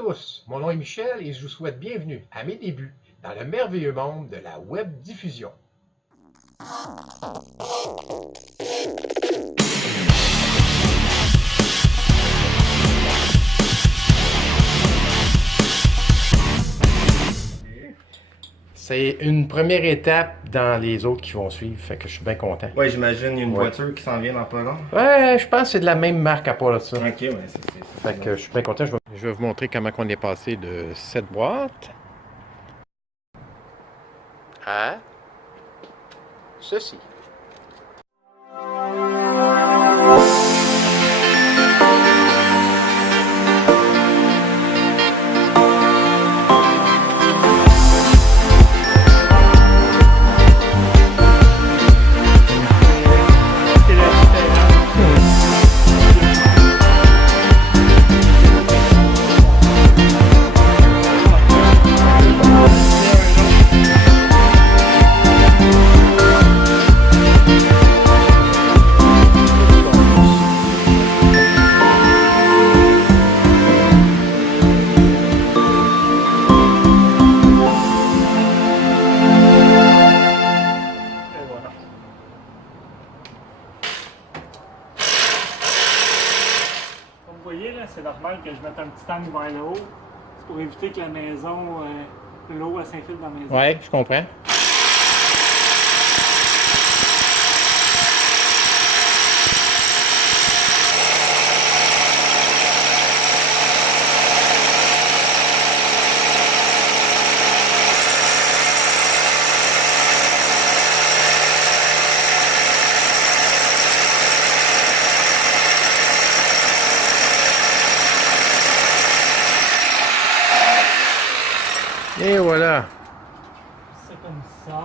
tous, mon nom est Michel et je vous souhaite bienvenue à mes débuts dans le merveilleux monde de la web diffusion. C'est une première étape dans les autres qui vont suivre, fait que je suis bien content. Ouais, j'imagine, il y a une Ouais. voiture qui s'en vient dans pas long. Ouais, je pense que c'est de la même marque à part de ça. Ok, ouais, Fait que je suis bien content. Je vais vous montrer comment on est passé de cette boîte à ceci. Vous voyez, là, c'est normal que je mette un petit angle vers le haut. C'est pour éviter que la maison, l'eau, elle s'infile dans la maison. Ouais, je comprends. Et voilà. C'est comme ça.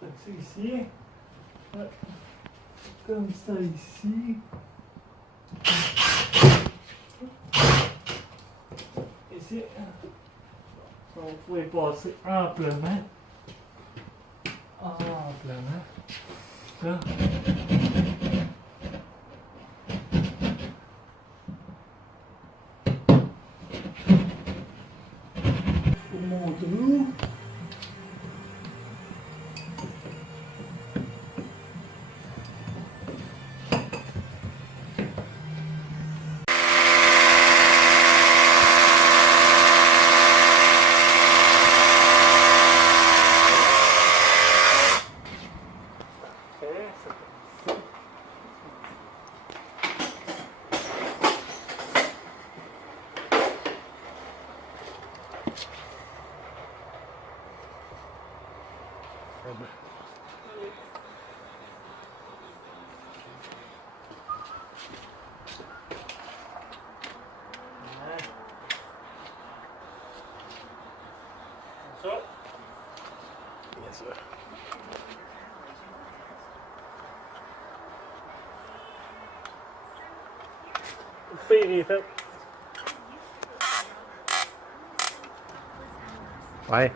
Comme ça ici. Ouais. Comme ça ici. Ici. On pouvait passer amplement. Amplement. Là. Pour mon trou. Ça. Bien sûr. Le pire est fait. Ouais.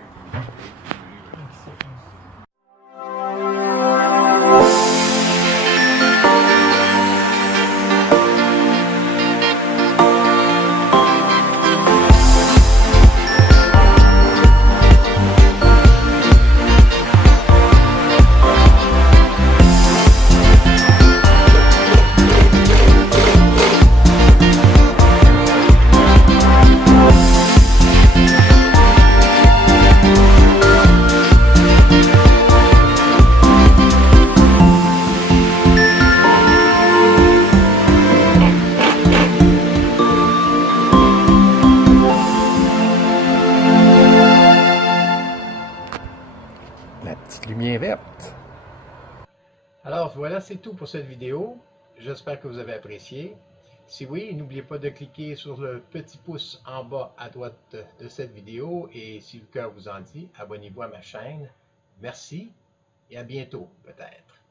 La petite lumière verte. Alors voilà, c'est tout pour cette vidéo. J'espère que vous avez apprécié. Si oui, n'oubliez pas de cliquer sur le petit pouce en bas à droite de cette vidéo et si le cœur vous en dit, abonnez-vous à ma chaîne. Merci et à bientôt peut-être.